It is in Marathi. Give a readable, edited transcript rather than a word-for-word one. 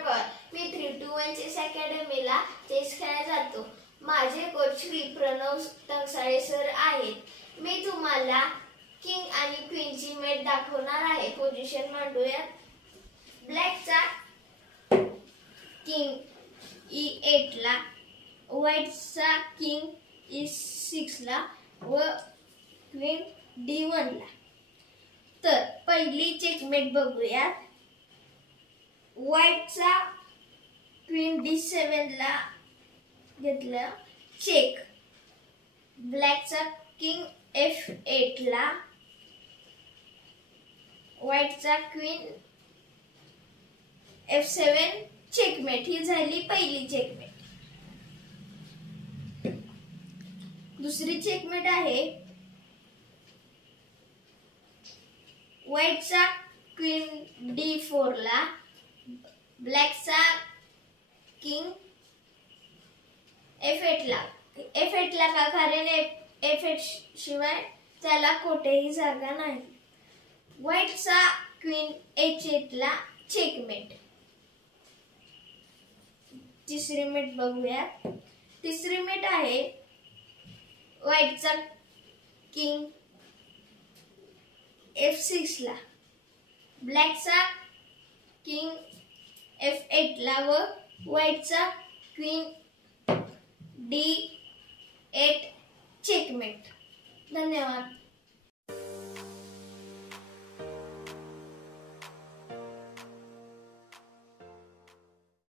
कौर. मी 3-2-1 चेस अकॅडमीला चेस खेळायला जातो. माझे कोच श्री प्रणव टंकसाळे सर आहेत. मी तुम्हाला किंग आणि क्वीनची मेट दाखवणार आहे. पोझिशन मांडूया. ब्लॅकचा किंग E8 ला, व्हाईटचा किंग E6 ला व क्वीन D1 ला. तर पहिली चेकमेट बघूया. व्हाईटचा क्वीन D7 ला घेतलं चेक. ब्लॅकचा किंग F8 ला, व्हाईटचा क्वीन F7 चेकमेट. ही झाली पहिली चेकमेट. दुसरी चेकमेट आहे व्हाईटचा क्वीन D4 ला, ब्लॅकचा किंग F8 ला. F8 ला का? कारण F8 शिवाय त्याला कोठेही जागा नाही. व्हाईटचा क्वीन H8 ला चेकमेट. तिसरी मेट बघूया. तिसरी मेट आहे व्हाईटचा किंग F6 ला, ब्लॅकचा किंग F8 ला व व्हाईटचा क्वीन D8 चेकमेट. धन्यवाद.